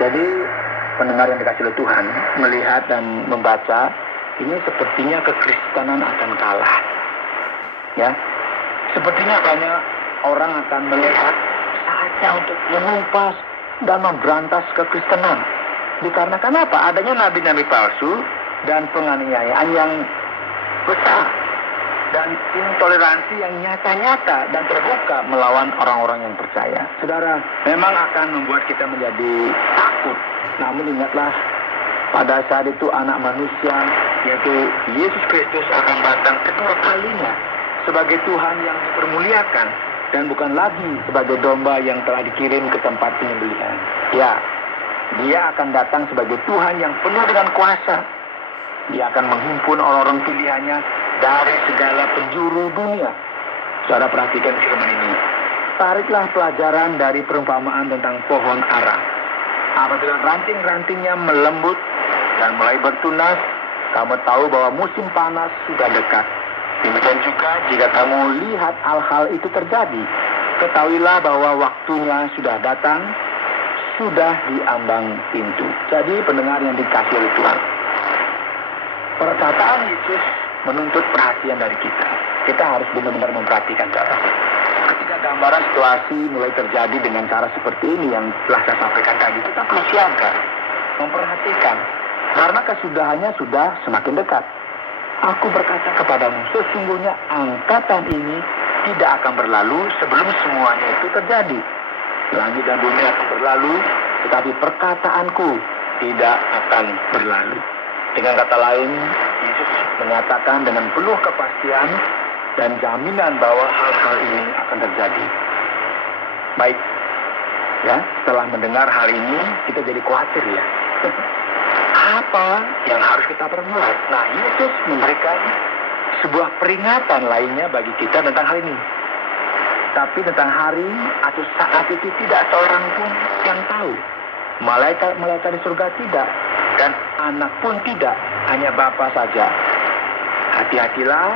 Jadi pendengar yang dikasih oleh Tuhan, melihat dan membaca, ini sepertinya kekristenan akan kalah. Ya, sepertinya banyak orang akan melihat saatnya untuk menumpas dan memberantas kekristenan. Dikarenakan apa? Adanya nabi-nabi palsu dan penganiayaan yang besar dan intoleransi yang nyata-nyata dan terbuka melawan orang-orang yang percaya. Saudara, memang akan membuat kita menjadi takut. Namun ingatlah, pada saat itu anak manusia, yaitu Yesus Kristus, akan datang kedua kalinya sebagai Tuhan yang dipermuliakan dan bukan lagi sebagai domba yang telah dikirim ke tempat penyembelihan. Ya, dia akan datang sebagai Tuhan yang penuh dengan kuasa. Dia akan menghimpun orang-orang pilihannya dari segala penjuru dunia. Saudara, perhatikan firman ini. Tariklah pelajaran dari perumpamaan tentang pohon ara. Apabila ranting-rantingnya melembut dan mulai bertunas, kamu tahu bahwa musim panas sudah dekat. Demikian juga jika kamu lihat hal-hal itu terjadi, ketahuilah bahwa waktunya sudah datang, sudah diambang pintu. Jadi pendengar yang dikasihi oleh Tuhan, perkataan Yesus menuntut perhatian dari kita. Kita harus benar-benar memperhatikan cara. Ketika gambaran situasi mulai terjadi dengan cara seperti ini yang telah saya sampaikan tadi, kita perlu siaga, memperhatikan, karena kesudahannya sudah semakin dekat. Aku berkata kepadamu, sesungguhnya angkatan ini tidak akan berlalu sebelum semuanya itu terjadi. Langit dan bumi akan berlalu, tetapi perkataanku tidak akan berlalu. Dengan kata lain, Yesus menyatakan dengan penuh kepastian dan jaminan bahwa hal-hal ini akan terjadi. Baik, ya, setelah mendengar hal ini, kita jadi khawatir ya. Apa yang harus kita perbuat? Nah, Yesus memberikan sebuah peringatan lainnya bagi kita tentang hal ini. Tapi tentang hari atau saat itu tidak seorang pun yang tahu. Malaikat-malaikat di surga tidak, dan anak pun tidak, hanya Bapa saja. Hati-hatilah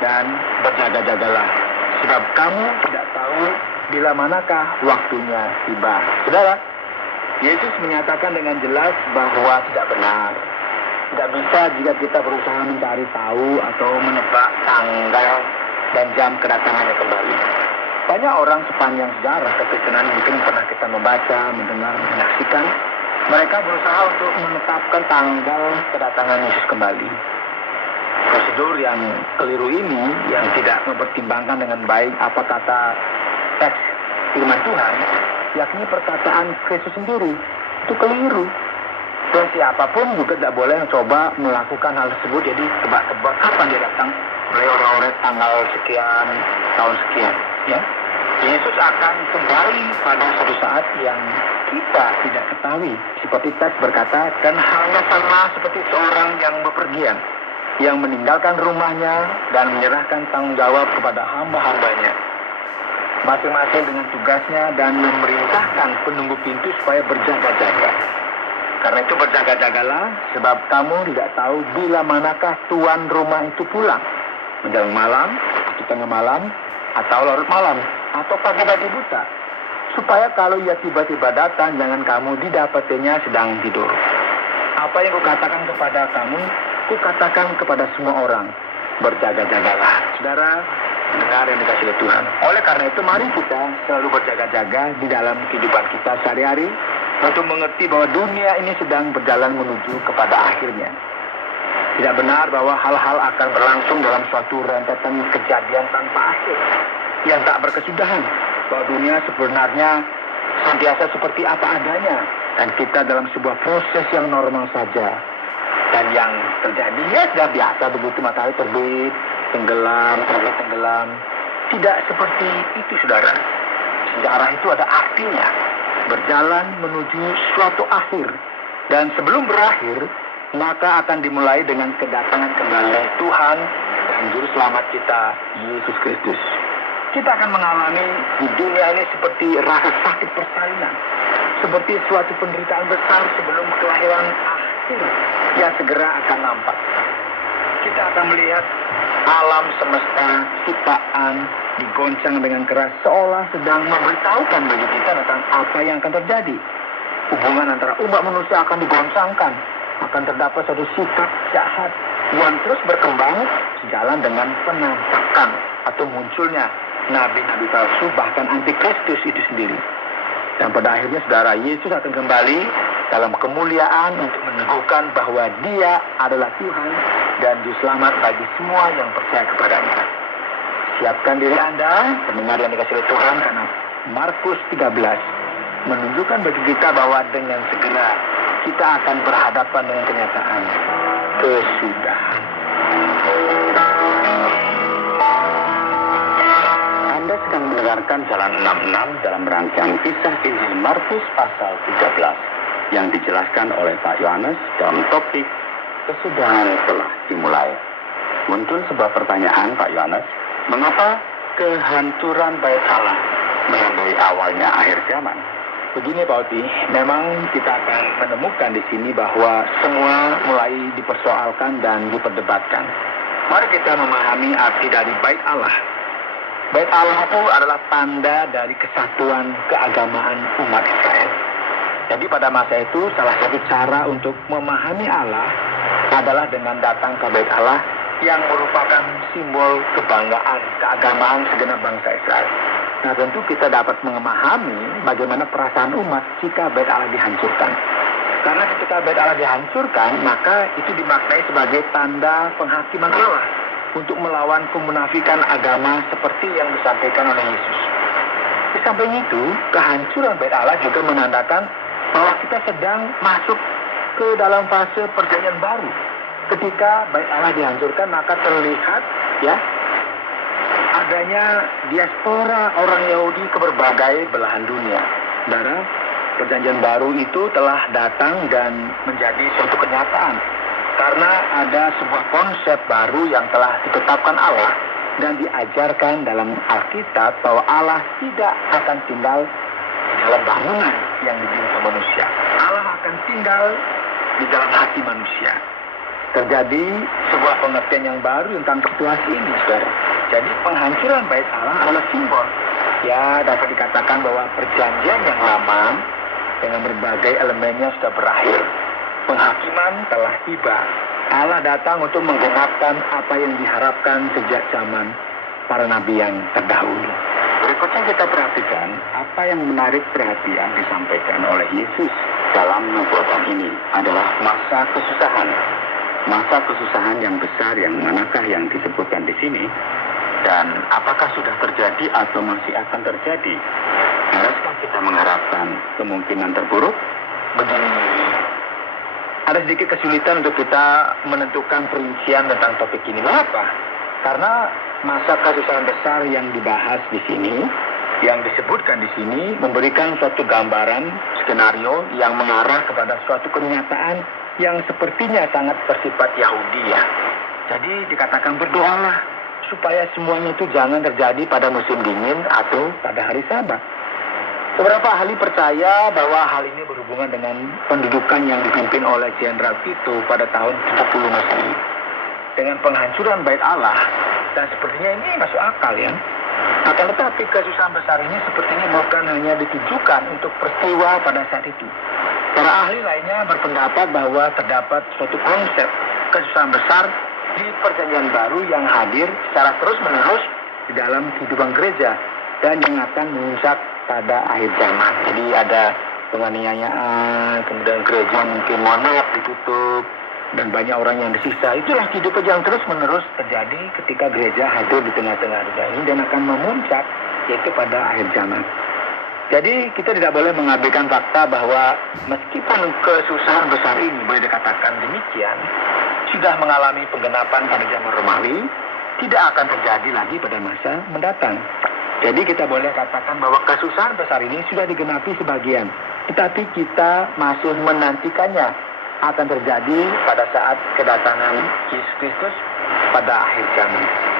dan berjaga-jagalah, sebab kamu tidak tahu bila manakah waktunya tiba. Saudara, Yesus menyatakan dengan jelas bahwa tidak benar, tidak bisa jika kita berusaha mencari tahu atau menebak tanggal dan jam kedatangannya kembali. Banyak orang sepanjang sejarah kekristenan mungkin pernah kita membaca, mendengar, menyaksikan, mereka berusaha untuk menetapkan tanggal kedatangan Yesus kembali. Prosedur yang keliru ini, yang tidak mempertimbangkan dengan baik apa kata teks firman Tuhan, yakni perkataan Kristus sendiri, itu keliru. Dan siapapun juga tidak boleh mencoba melakukan hal tersebut. Jadi tebak-tebak kapan dia datang, melewat tanggal sekian, tahun sekian. Ya, Yesus akan kembali pada suatu saat yang kita tidak ketahui. Seperti teks berkata, dan halnya sama seperti seorang yang bepergian, yang meninggalkan rumahnya dan menyerahkan tanggung jawab kepada hamba-hambanya, masing-masing dengan tugasnya, dan memerintahkan penunggu pintu supaya berjaga-jaga. Karena itu berjaga-jagalah, sebab kamu tidak tahu bila manakah tuan rumah itu pulang, menjelang malam, atau tengah malam, atau larut malam, atau pagi-pagi buta, supaya kalau ia tiba-tiba datang, jangan kamu didapatinya sedang tidur. Apa yang kukatakan kepada kamu, kukatakan kepada semua orang, berjaga-jagalah. Saudara, dengar yang dikasih oleh Tuhan. Oleh karena itu, mari kita selalu berjaga-jaga di dalam kehidupan kita sehari-hari, untuk mengerti bahwa dunia ini sedang berjalan menuju kepada akhirnya. Tidak benar bahwa hal-hal akan berlangsung dalam suatu rentetan kejadian tanpa akhir, yang tak berkesudahan, bahwa dunia sebenarnya senantiasa seperti apa adanya, dan kita dalam sebuah proses yang normal saja. Dan yang terjadi ya sudah biasa, begitu matahari terbit, tenggelam, terbit, tenggelam. Tidak seperti itu, saudara. Sejarah itu ada artinya, berjalan menuju suatu akhir. Dan sebelum berakhir, maka akan dimulai dengan kedatangan kembali Tuhan dan Juru Selamat kita, Yesus Kristus. Kita akan mengalami di dunia ini seperti rasa sakit persalinan, seperti suatu penderitaan besar sebelum kelahiran akhir yang segera akan nampak. Kita akan melihat alam semesta ciptaan digoncang dengan keras, seolah sedang memberitahukan bagi kita tentang apa yang akan terjadi. hubungan antara umat manusia akan digoncangkan. Akan terdapat satu sikap jahat yang terus berkembang sejalan dengan penampakan atau munculnya nabi-nabi palsu, bahkan antikristus itu sendiri. Dan pada akhirnya saudara, Yesus akan kembali dalam kemuliaan untuk meneguhkan bahwa Dia adalah Tuhan dan Juru Selamat bagi semua yang percaya kepadanya. Siapkan diri Anda, pendengar yang dikasihi oleh Tuhan, karena Markus 13 menunjukkan bagi kita bahwa dengan segera kita akan berhadapan dengan kenyataan kesudahan. Anda sedang mendengarkan Jalan 66 dalam rangkaian kisah Injil Markus pasal 13 yang dijelaskan oleh Pak Yohanes dalam topik kesudahan telah dimulai. Muncul sebuah pertanyaan, Pak Yohanes, mengapa kehancuran bait Allah menandai awalnya akhir zaman? Begini Pak Oti, memang kita akan menemukan di sini bahwa semua mulai dipersoalkan dan diperdebatkan. Mari kita memahami arti dari bait Allah. Bait Allah itu adalah tanda dari kesatuan keagamaan umat Israel. Jadi pada masa itu salah satu cara untuk memahami Allah adalah dengan datang ke bait Allah yang merupakan simbol kebanggaan keagamaan segenap bangsa Israel. Nah tentu kita dapat memahami bagaimana perasaan umat jika bait Allah dihancurkan. Karena ketika bait Allah dihancurkan, maka itu dimaknai sebagai tanda penghakiman Allah untuk melawan kemunafikan agama seperti yang disampaikan oleh Yesus. Di samping itu, kehancuran bait Allah juga menandakan bahwa kita sedang masuk ke dalam fase perjanjian baru. Ketika bait Allah dihancurkan, maka terlihat adanya diaspora orang Yahudi ke berbagai belahan dunia. Saudara, perjanjian baru itu telah datang dan menjadi suatu kenyataan. Karena ada sebuah konsep baru yang telah ditetapkan Allah dan diajarkan dalam Alkitab bahwa Allah tidak akan tinggal di dalam bangunan yang dibangun manusia. Allah akan tinggal di dalam hati manusia. Terjadi sebuah pengertian yang baru tentang situasi ini, saudara. Jadi penghancuran bait Allah adalah simbol. Ya, dapat dikatakan bahwa perjanjian yang lama dengan berbagai elemennya sudah berakhir. Penghakiman telah tiba. Allah datang untuk menggenapkan apa yang diharapkan sejak zaman para nabi yang terdahulu. Berikutnya kita perhatikan apa yang menarik perhatian disampaikan oleh Yesus dalam nubuatan ini adalah masa kesusahan. Masa kesusahan yang besar yang manakah yang disebutkan di sini? Dan apakah sudah terjadi atau masih akan terjadi? Haruskah kita mengharapkan kemungkinan terburuk? Begini, ada sedikit kesulitan untuk kita menentukan perincian tentang topik ini. Mengapa? Karena masa kesusahan besar yang dibahas di sini, yang disebutkan di sini, memberikan suatu gambaran, skenario yang mengarah kepada suatu kenyataan yang sepertinya sangat bersifat Yahudi ya. Jadi dikatakan berdoalah supaya semuanya itu jangan terjadi pada musim dingin atau pada hari Sabat. Beberapa ahli percaya bahwa hal ini berhubungan dengan pendudukan yang dipimpin oleh Jenderal Tito pada tahun 70 Masehi. Dengan penghancuran bait Allah, dan sepertinya ini masuk akal ya. Akan tetapi kesusahan besar ini sepertinya bukan hanya ditujukan untuk peristiwa pada saat itu. Para ahli lainnya berpendapat bahwa terdapat suatu konsep kesusahan besar di perjanjian baru yang hadir secara terus-menerus di dalam kehidupan gereja dan yang akan memuncak pada akhir zaman. Jadi ada penganiayaan, kemudian gereja mungkin ditutup, dan banyak orang yang disisa. Itulah kehidupan yang terus-menerus terjadi ketika gereja hadir di tengah-tengah dunia ini dan akan memuncak yaitu pada akhir zaman. Jadi kita tidak boleh mengabaikan fakta bahwa meskipun kesusahan besar ini boleh dikatakan demikian, sudah mengalami penggenapan pada zaman Romawi, tidak akan terjadi lagi pada masa mendatang. Jadi kita boleh katakan bahwa kesusahan besar ini sudah digenapi sebagian, tetapi kita masih menantikannya akan terjadi pada saat kedatangan Yesus Kristus pada akhir zaman.